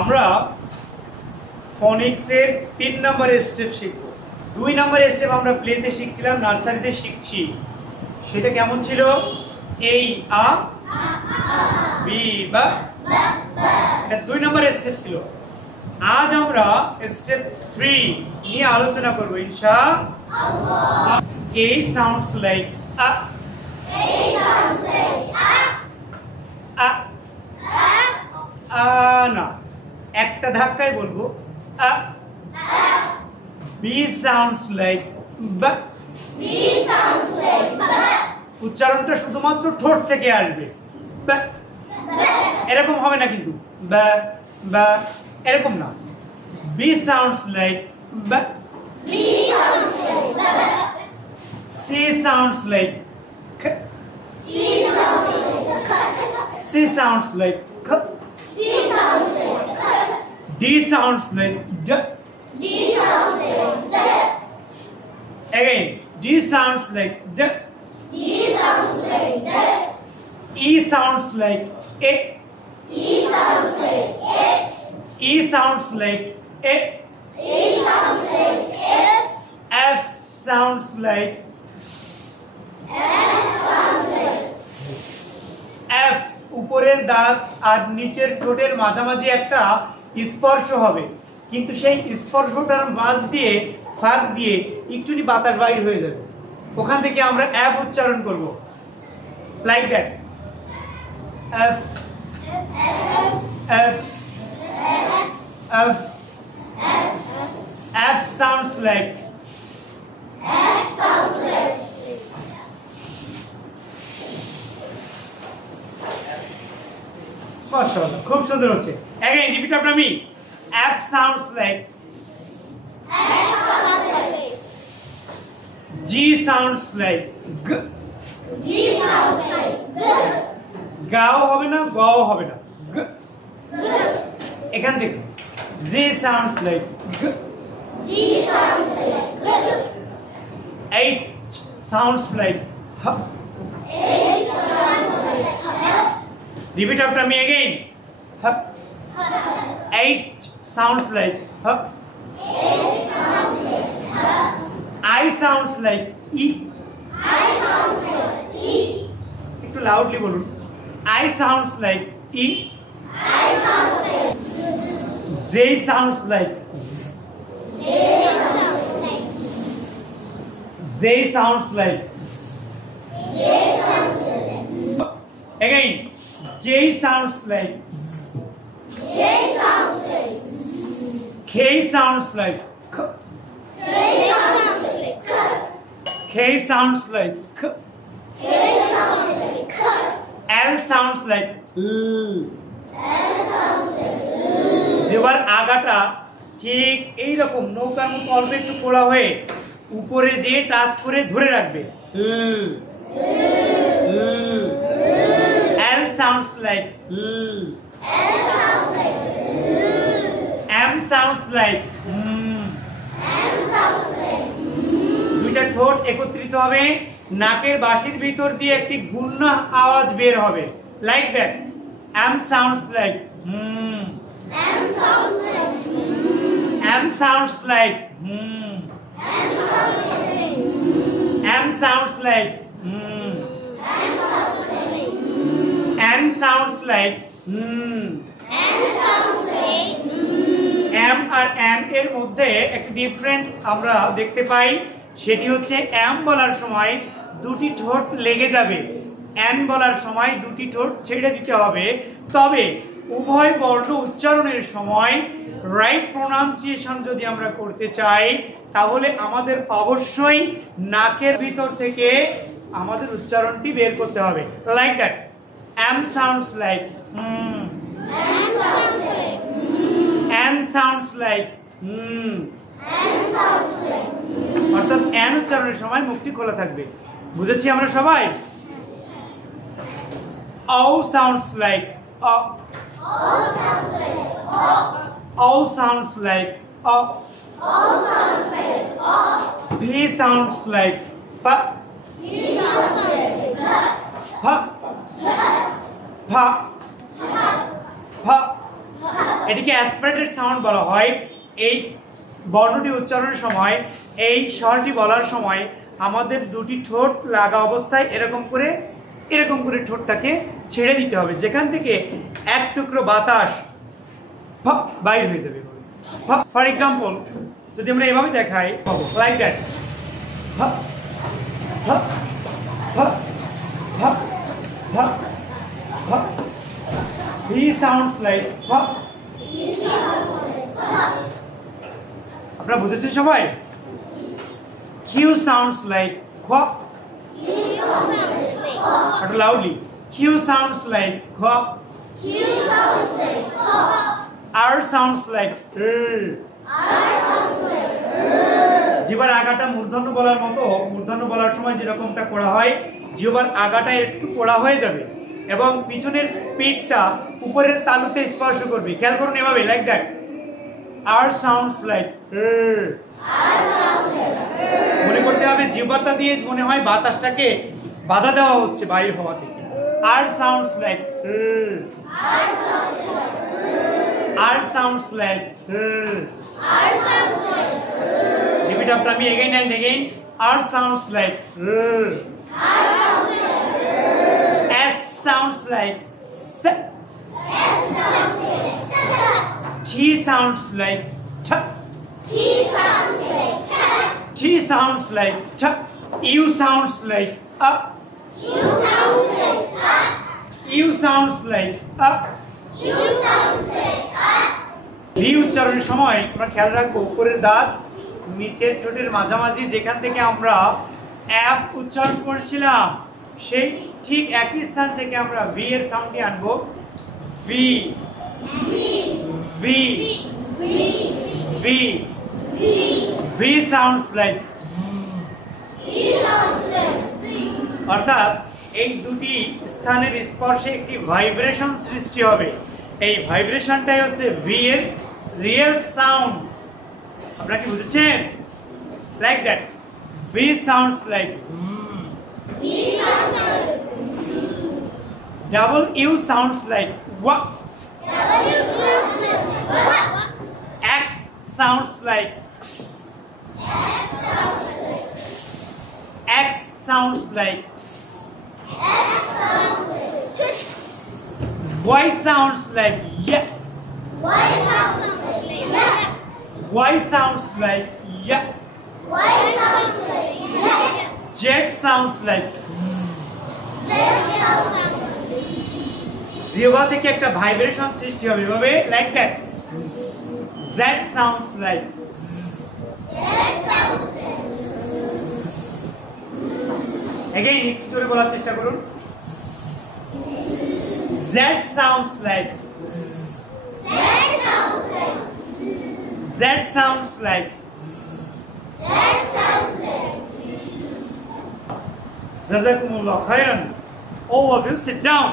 আমরা ফনিক্সের 3 নম্বরের স্টেপ শিখব। 2 নম্বরের স্টেপ আমরা প্লেতে শিখছিলাম, নার্সারিতে শিখছি। সেটা কেমন ছিল? এই আ বি বা, এটা 2 নম্বরের স্টেপ ছিল। আজ আমরা স্টেপ 3 নিয়ে আলোচনা করব ইনশাআল্লাহ। A sounds like a. না, একটা ধাক্কায় বলবো আ। B sounds like b. উচ্চারণটা শুধুমাত্র ঠোঁট থেকে আসবে, এরকম হবে না কিন্তু বা এরকম না। B sounds like b. C sounds like k. C sounds like k. D sounds like d. Again, D sounds like d. E sounds like a. E sounds like a. F sounds like F। উপরের দাঁত আর নিচের ঠোঁটের মাঝামাঝি একটা স্পর্শ হবে, কিন্তু সেই স্পর্শটার মাঝ দিয়ে ফাঁক দিয়ে একটুখানি বাতাস বাইর হয়ে যাবে, ওখান থেকে আমরা এফ উচ্চারণ করব, like that. F F F F sounds like খুব সুন্দর হচ্ছে। Again, repeat after me. F sounds like G sounds like G. গাও হবে না, গও হবে না, G. এখান থেকে Z sounds like G. H sounds like H. Repeat after me again. H. H sounds like H. I sounds like E. একটু লাউডলি বলুন। I sounds like E. Z sounds like Z. Z sounds like Z. Again, J sounds like Z. K sounds like K. K sounds like K. L sounds like L. যেবার আগাটা ঠিক এইরকম নৌকার মতো অল্প একটু কোলা হয়ে উপরে যে টাচ করে ধরে রাখবে, L sounds like L. M sounds like দুইটা ঠোঁট একত্রিত হবে, নাকের বাঁশির ভিতর দিয়ে একটি গুণ্য আওয়াজ বের হবে, like that. M sounds like M sounds like M sounds like N sounds like M আর N এর মধ্যে একটা ডিফারেন্ট আমরা দেখতে পাই, সেটি হচ্ছে M বলার সময় দুটি ঠোঁট লেগে যাবে, N বলার সময় দুটি ঠোঁট ছেড়ে দিতে হবে। তবে উভয় বর্ণ উচ্চারণের সময় রাইট প্রোনাউন্সিয়েশন যদি আমরা করতে চাই, তাহলে আমাদের অবশ্যই নাকের ভিতর থেকে আমাদের উচ্চারণটি বের করতে হবে, like that. M sounds like N sounds like অর্থাৎ N উচ্চারণের সময় মুখটি খোলা থাকবে, বুঝেছি আমরা সবাই? O sounds like O. O sounds like O. V sounds like P. P. P. P. এটিকে অ্যাসপিরেটেড সাউন্ড বলা হয়। এই বর্ণটি উচ্চারণের সময়, এই স্বরটি বলার সময় আমাদের দুটি ঠোঁট লাগা অবস্থায় এরকম করে ঠোঁটটাকে ছেড়ে দিতে হবে, যেখান থেকে এক টুকরো বাতাস বাইর হয়ে যাবে। ফর এক্সাম্পল, যদি আমরা এভাবে দেখাই, like that, he sounds like আপনারা বুঝেছেন সবাই? Q sounds like একটু loudly, Q sounds like R sounds like জিহ্বার আগাটা মূর্ধন্য বলার মতো, মূর্ধন্য বলার সময় যেরকমটা করা হয়, জিহ্বার আগাটা একটু কোড়া হয়ে যাবে এবং পিছনের পিঠটা উপরের তালুতে স্পর্শ করবে। খেয়াল করুন এভাবে, like that, R sounds like মনে করতে হবে জিহ্বাটা দিয়ে মনে হয় বাতাসটাকে বাধা দেওয়া হচ্ছে বাইরে হওয়া থেকে। R sounds like R sounds like repeat after me again and again. R sounds like S sounds like S. T sounds like T. T sounds like T. U sounds like up. U sounds like up. V উচ্চারণের সময় আমরা খেয়াল রাখবো উপরের দাঁত নিচের ঠোঁটের মাঝামাঝি, যেখান থেকে আমরা F উচ্চারণ করেছিলাম সেই ঠিক একই স্থান থেকে আমরা V এর সাউন্ডটি আনবো। V V V V sounds like অর্থাৎ এই দুটি স্থানের স্পর্শে একটি ভাইব্রেশন সৃষ্টি হবে। এই ভাইব্রেশনটাই হচ্ছে ভি এর রিয়েল সাউন্ড। আপনারা কি বুঝেছেন? Like that, V sounds like, double U sounds like ওয়া, X sounds like X sounds like Y sounds like yeah. Y sounds like yeah. Z sounds like জিহ্বা থেকে একটা ভাইব্রেশন সৃষ্টি হবে এভাবে, like that, Z sounds like again একটু জোরে বলার চেষ্টা করুন। Z sounds like Z sounds like Jazakumullah khairan. All of you sit down.